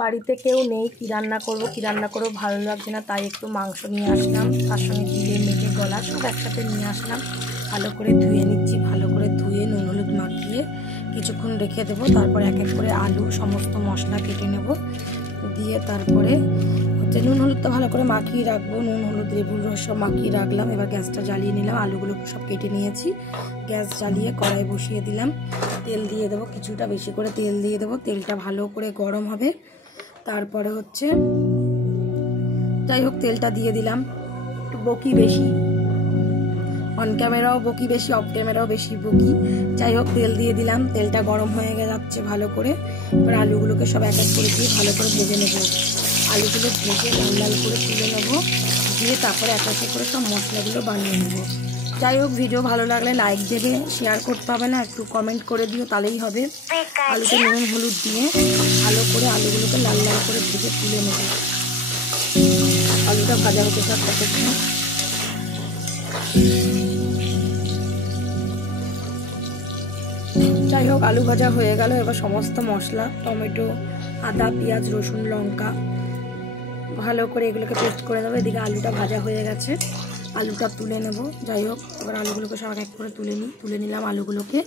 বাড়িতে কেউ নেই, কী রান্না করবো ভালো লাগছে না, তাই একটু মাংস নিয়ে আসলাম, তার সঙ্গে জিরে মেটে গলা সব একসাথে নিয়ে আসলাম। ভালো করে ধুয়ে নিচ্ছি, ভালো করে ধুয়ে নুন হলুদ মাখিয়ে কিছুক্ষণ রেখে দেবো। তারপর এক এক করে আলু সমস্ত মশলা কেটে নেব, দিয়ে তারপরে হচ্ছে নুন হলুদটা ভালো করে মাখিয়ে রাখবো। নুন হলুদ লেবুর রস সব মাখিয়ে রাখলাম। এবার গ্যাসটা জ্বালিয়ে নিলাম, আলুগুলো সব কেটে নিয়েছি। গ্যাস জ্বালিয়ে কড়াই বসিয়ে দিলাম, তেল দিয়ে দেবো, কিছুটা বেশি করে তেল দিয়ে দেবো। তেলটা ভালো করে গরম হবে, তারপরে হচ্ছে যাই হোক তেলটা দিয়ে দিলাম। একটু বকি বেশি, অন ক্যামেরাও বকি বেশি, অফ ক্যামেরাও বেশি বকি। যাই হোক তেল দিয়ে দিলাম, তেলটা গরম হয়ে যাচ্ছে ভালো করে। এবার আলুগুলোকে সব এক এক করে দিয়ে ভালো করে ভেজে নেব। আলুগুলো ভেজে লাল লাল করে তুলে নেব, দিয়ে তারপরে এক এক করে সব মশলাগুলো বানিয়ে নেব। যাই হোক ভিডিও ভালো লাগলে লাইক দেবে, শেয়ার করতে হবে না, একটু কমেন্ট করে দিও, তাহলেই হবে। আলুতে নুন হলুদ দিয়ে ভালো করে আলুগুলোকে লাল লাল করে ভেজে তুলে নেব। আলুটা ভাজা হতে থাকতে যাই হোক আলু ভাজা হয়ে গেল। এবার সমস্ত মশলা টমেটো, আদা, পেঁয়াজ, রসুন, লঙ্কা ভালো করে এগুলোকে পেস্ট করে নেবো। এদিকে আলুটা ভাজা হয়ে গেছে, আলুটা তুলে নেব। যাই হোক এবার আলুগুলোকে সব এক করে তুলে নিলাম আলুগুলোকে।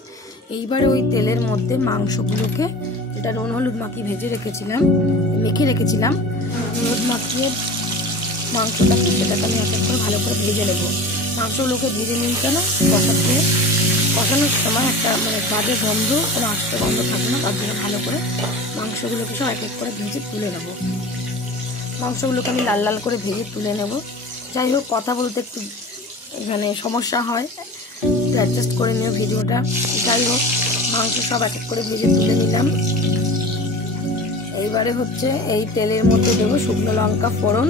এইবারে ওই তেলের মধ্যে মাংসগুলোকে, যেটা নুন হলুদ মাখিয়ে মেখে রেখেছিলাম, হলুদ মাখিয়ে মাংসটাকে সেটাকে আমি এক এক করে ভালো করে ভেজে নেব। মাংসগুলোকে ভেজে নিই কেন, কষানোর সময় একটা বাজে গন্ধ, কোনো আস্তে গন্ধ থাকবে না, তার জন্য ভালো করে মাংসগুলোকে সব এক এক করে ভেজে তুলে নেব। মাংসগুলোকে আমি লাল লাল করে ভেজে তুলে নেব। যাই হোক কথা বলতে একটু এখানে সমস্যা হয়, অ্যাডজাস্ট করে নিও ভিডিওটা। যাই হোক মাংস সব এক এক করে ভেজে তুলে নিলাম। এইবারে হচ্ছে এই তেলের মধ্যে দেবো শুকনো লঙ্কা ফোড়ন,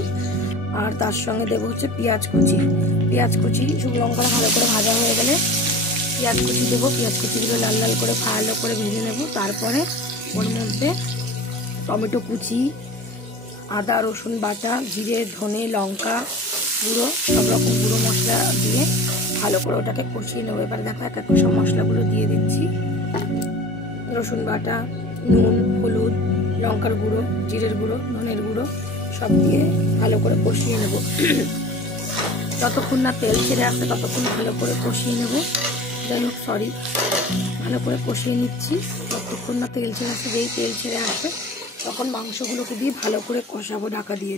আর তার সঙ্গে দেবো হচ্ছে পেঁয়াজ কুচি। শুকনো লঙ্কাটা ভালো করে ভাজা হয়ে গেলে পেঁয়াজ কুচি দেবো। পেঁয়াজ কুচিগুলো লাল লাল করে ভালো করে ভেজে নেব। তারপরে ওর মধ্যে টমেটো কুচি, আদা রসুন বাটা, জিরে ধনে লঙ্কা গুঁড়ো, সব রকম গুঁড়ো মশলা দিয়ে ভালো করে ওটাকে কষিয়ে নেবো। এবার দেখো এক এক করে সব মশলাগুলো দিয়ে দিচ্ছি। রসুন বাটা, নুন, হলুদ, লঙ্কার গুঁড়ো, জিরের গুঁড়ো, ধনের গুঁড়ো সব দিয়ে ভালো করে কষিয়ে নেব। যতক্ষণ না তেল ছেড়ে আসে ততক্ষণ ভালো করে কষিয়ে নেব। যাই হোক ভালো করে কষিয়ে নিচ্ছি যতক্ষণ না তেল ছেড়ে আসে। যেই তেল ছেড়ে আসে তখন মাংসগুলোকে দিয়ে ভালো করে কষাবো, ঢাকা দিয়ে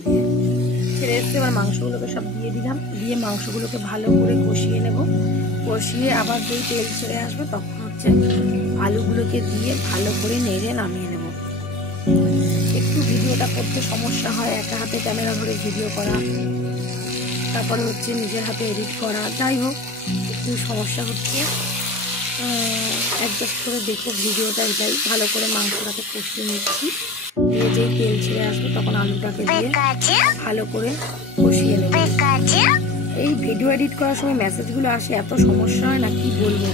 ছেড়ে এসে এবার মাংসগুলোকে সব দিয়ে দিলাম। দিয়ে মাংসগুলোকে ভালো করে কষিয়ে নেব। কষিয়ে আবার যেই তেল ছেড়ে আসবে তখন হচ্ছে আলুগুলোকে দিয়ে ভালো করে নেড়ে নামিয়ে নেব। একটু ভিডিওটা করতে সমস্যা হয়, একা হাতে ক্যামেরা ধরে ভিডিও করা, তারপরে হচ্ছে নিজের হাতে এডিট করা। যাই হোক একটু সমস্যা হচ্ছে, অ্যাডজাস্ট করে দেখো ভিডিওটা। এটাই ভালো করে মাংসটাকে কষিয়ে নিচ্ছি। দিয়ে যেই তেল ছেড়ে আসবে তখন আলুটাকে দিয়ে ভালো করে কষিয়ে নেব। এই ভিডিও এডিট করার সময় মেসেজগুলো আসে, এত সমস্যা হয় না কি বলবো।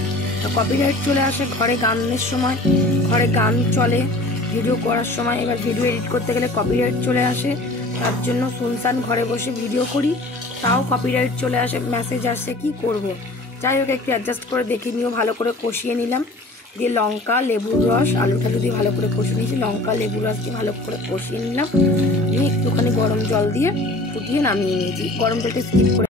কপিরাইট চলে আসে ঘরে গানের সময়, ঘরে গান চলে ভিডিও করার সময়। এবার ভিডিও এডিট করতে গেলে কপিরাইট চলে আসে, তার জন্য শুনশান ঘরে বসে ভিডিও করি, তাও কপিরাইট চলে আসে, মেসেজ আসে, কি করব। যাই হোক একটু অ্যাডজাস্ট করে দেখে নিও। ভালো করে কষিয়ে নিলাম, দিয়ে লঙ্কা লেবুর রস আলুটা দিয়ে ভালো করে কষিয়ে নিয়েছি। লঙ্কা লেবুর রস দিয়ে ভালো করে কষিয়ে নিলাম, দিয়ে একটুখানি গরম জল দিয়ে ফুটিয়ে নামিয়ে নিয়েছি। গরম জলটা স্কিপ করে